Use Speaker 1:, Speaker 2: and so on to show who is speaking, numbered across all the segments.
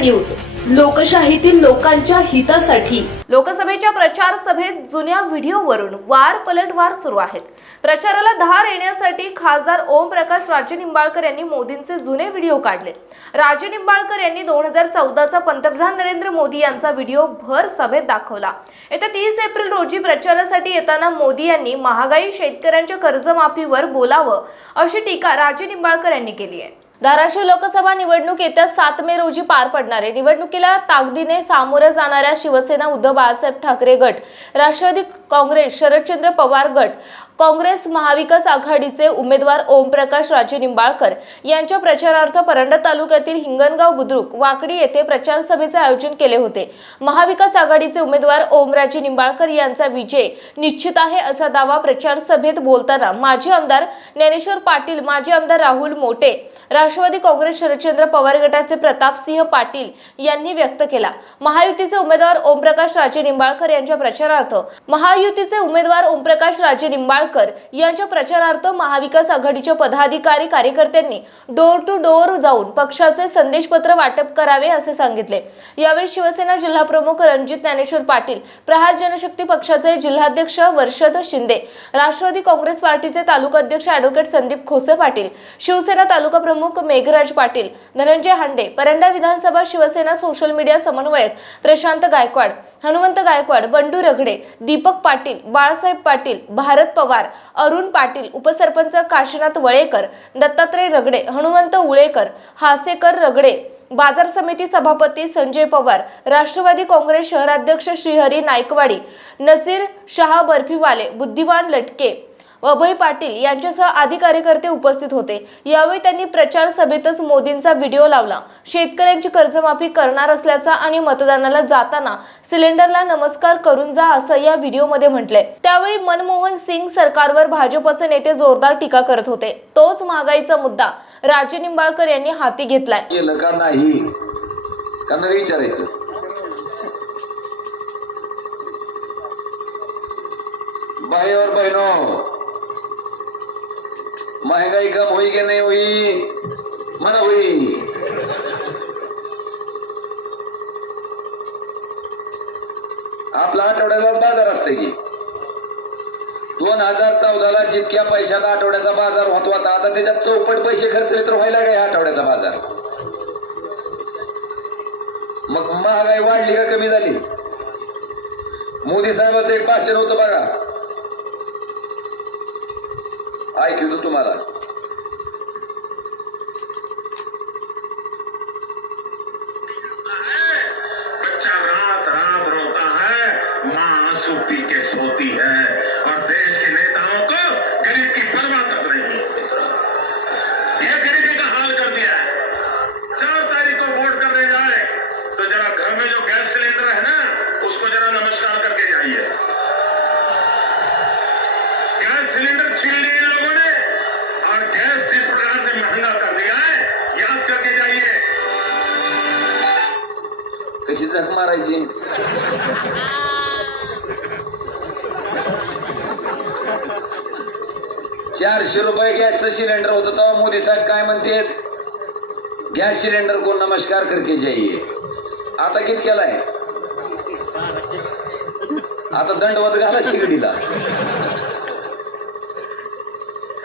Speaker 1: News लोकशाहीतील लोकांच्या हितासाठी.
Speaker 2: लोकसभेच्या प्रचार सभेत जुन्या व्हिडिओवरून वार पलटवार सुरू आहेत. प्रचाराला धार येण्यासाठी खासदार ओम प्रकाश राजे निंबाळकर यांनी मोदींचे जुने व्हिडिओ काढले. राजे निंबाळकर यांनी दोन हजार चौदाचा पंतप्रधान नरेंद्र मोदी यांचा व्हिडिओ भर सभेत दाखवला. येत्या तीस एप्रिल रोजी प्रचारासाठी येताना मोदी यांनी महागाई शेतकऱ्यांच्या कर्जमाफीवर बोलावं अशी टीका राजे निंबाळकर यांनी केली आहे. धाराशिव लोकसभा निवडणूक येत्या सात मे रोजी पार पडणार आहे. निवडणुकीला ताकदीने सामोरं जाणाऱ्या शिवसेना उद्धव बाळासाहेब ठाकरे गट राष्ट्रवादी काँग्रेस शरदचंद्र पवार गट काँग्रेस महाविकास आघाडीचे उमेदवार ओमप्रकाश राजे निंबाळकर यांच्या प्रचारार्थ परंडा तालुक्यातील हिंगणगाव बुद्रुक वाकडी येथे प्रचार सभेचे आयोजन केले होते. महाविकास आघाडीचे उमेदवार ओमराजे निंबाळकर यांचा विजय निश्चित आहे असा दावा प्रचार सभेत बोलताना माजी आमदार ज्ञानेश्वर पाटील माजी आमदार राहुल मोटे राष्ट्रवादी काँग्रेस शरदचंद्र पवार गटाचे प्रतापसिंह पाटील यांनी व्यक्त केला. महायुतीचे उमेदवार ओमप्रकाश राजे निंबाळकर यांच्या प्रचारार्थ महायुतीचे उमेदवार ओमप्रकाश राजे निंबाळकर यांच्या प्रचारार्थ महाविकास आघाडीच्या पदाधिकारी कार्यकर्त्यांनी डोर टू डोर जाऊन पक्षाचे संदेशपत्र वाटप करावे असे सांगितले. यावेळी शिवसेना जिल्हाप्रमुख रणजित ज्ञानेश्वर पाटील प्रहार जनशक्ती पक्षाचे जिल्हाध्यक्ष वर्षद शिंदे राष्ट्रवादी काँग्रेस पार्टीचे तालुकाध्यक्ष ॲडव्होकेट संदीप खोसे पाटील शिवसेना तालुका प्रमुख मेघराज पाटील धनंजय हांडे परंडा विधानसभा शिवसेना सोशल मीडिया समन्वयक प्रशांत गायकवाड हनुमंत गायकवाड बंडू रगडे दीपक पाटील बाळासाहेब पाटील भारत पवार अरुण पाटील उपसरपंच काशीनाथ वळेकर दत्तात्रय रगडे हनुमंत उळेकर हासेकर रगडे बाजार समिती सभापती संजय पवार राष्ट्रवादी काँग्रेस शहराध्यक्ष श्रीहरी नायकवाडी नसीर शहा बर्फीवाले बुद्धिवान लटके अभय पाटील यांच्यासह आदी कार्यकर्ते उपस्थित होते. यावेळी त्यांनी प्रचार सभेतच मोदींचा व्हिडिओ लावला. शेतकऱ्यांची कर्जमाफी करणार असल्याचा आणि मतदानाला जाताना सिलेंडरला नमस्कार करून जा असं या व्हिडिओमध्ये म्हटलंय. त्यावेळी मनमोहन सिंग सरकारवर भाजपचे नेते जोरदार टीका करत होते. तोच महागाईचा मुद्दा राजे निंबाळकर यांनी हाती घेतलाय.
Speaker 3: विचारायचं. भाई और बहनों महंगाई कम हुई कि नहीं हुई? मन हुई। आपला आठवड्याचा बाजार असते की? दोन हजार चौदाला जितक्या पैशात आठवड्याचा बाजार होत होता आता त्याच्यात चौपट पैसे खर्चले तर व्हायला काय आठवड्याचा बाजार? मग महागाई वाढली का कमी झाली? मोदी साहेबाचं एक भाषण होतं बघा.
Speaker 4: Ai, que o Dutumara.
Speaker 3: कशी झक मारायची. चारशे रुपये गॅसचं सिलेंडर होतं तेव्हा मोदी साहेब काय म्हणते गॅस सिलेंडर को नमस्कार करके जाइए आता कित केलाय? आता दंडवत घाला शिगडीला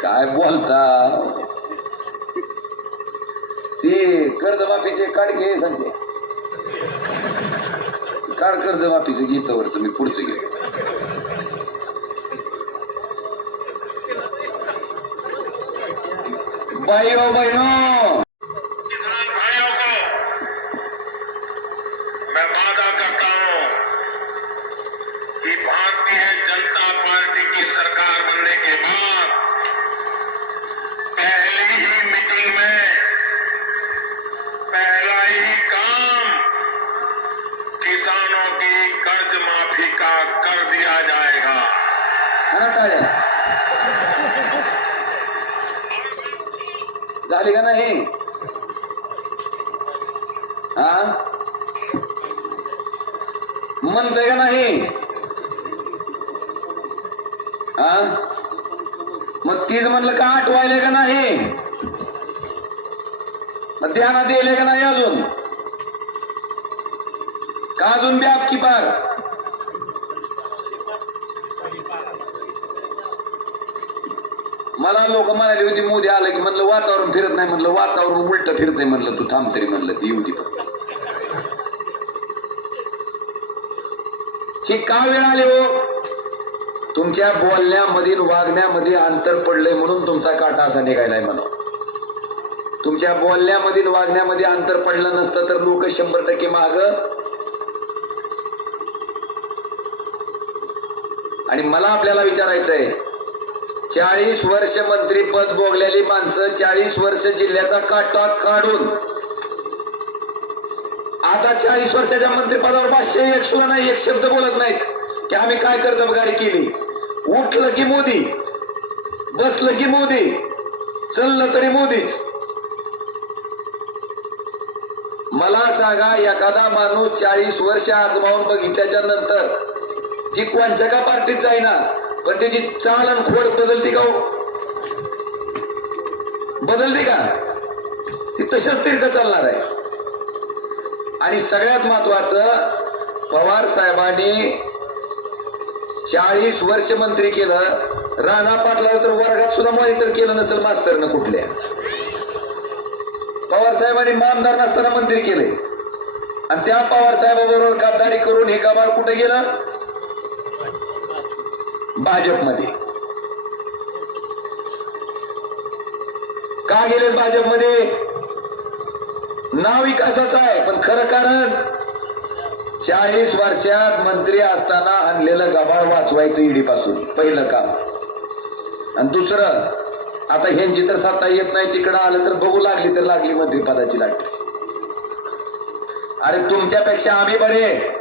Speaker 3: काय बोलता? ते कर्जमाफीचे काढके सांगते काढ कर्जमाफीचं गीतावरचं मी पुढचं गेलो बाई ओ बहिनो झाली का नाही? हा म्हणतंय का नाही? हा मग तीच म्हणलं का आठवायले का नाही? मग ध्यानात येले का नाही अजून? का अजून बी आपकी पार? मला लोक म्हणाले होती मोदी आलं की म्हणलं वातावरण फिरत नाही म्हणलं वातावरण उलट फिरत नाही म्हणलं तू थांब तरी म्हणलं ती येऊ दे. ही का वेळ आली हो? तुमच्या बोलण्यामधील वागण्यामध्ये अंतर पडलंय म्हणून तुमचा काटा असा निघायलाय म्हणा. तुमच्या बोलण्यामधील वागण्यामध्ये अंतर पडलं नसतं तर लोक शंभर टक्के माग. आणि मला आपल्याला विचारायचंय चाळीस वर्ष मंत्रीपद भोगलेली माणसं चाळीस वर्ष जिल्ह्याचा काटा काढून आता चाळीस वर्षाच्या मंत्रिपदावर पाचशे एक सुद्धा नाही एक शब्द बोलत नाहीत की आम्ही काय कर्तबगारी केली. उठलं की मोदी बसलं की मोदी चललं तरी मोदीच. मला सांगा एखादा माणूस चाळीस वर्ष आजमावून बघितल्याच्या नंतर जी कोणच्या का पार्टीत जाईना पण त्याची चाल आणि खोड बदलते का हो? बदलते का? ती तशाच तिरकं चालणार आहे? आणि सगळ्यात महत्वाचं पवार साहेबांनी चाळीस वर्ष मंत्री केलं राणा पाटला तर वर्गात सुद्धा मॉनिटर केलं नसेल मास्तरनं कुठल्या. पवार साहेबांनी मामदार नसताना मंत्री केले. आणि त्या पवार साहेबाबरोबर गद्दारी करून हे कमाल कुठे गेलं? भाजपमध्ये. का गेले भाजपमध्ये? नाव विकासाचं आहे पण खरं कारण चाळीस वर्षात मंत्री असताना आणलेलं गबाळ वाचवायचं ईडीपासून पहिलं काम. आणि दुसरं आता ह्यांची तर सत्ता येत नाही तिकडं आलं तर बघू लागली तर लागली मंत्रीपदाची लाट. अरे तुमच्यापेक्षा आम्ही बरे.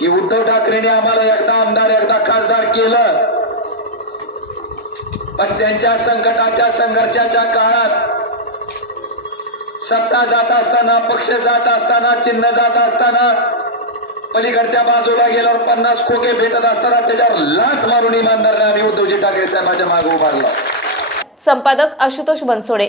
Speaker 3: की उद्धव ठाकरेने आम्हाला एकदा आमदार एकदा खासदार केलं. पण त्यांच्या संकटाच्या संघर्षाच्या काळात सत्ता जात असताना पक्ष जात असताना चिन्ह जात असताना पलीकडच्या बाजूला गेल्यावर पन्नास खोके भेटत असताना त्याच्यावर लाथ मारून इमानदारने आम्ही उद्धवजी ठाकरे साहेबांच्या मागे उभारला.
Speaker 2: संपादक आशुतोष बनसोडे.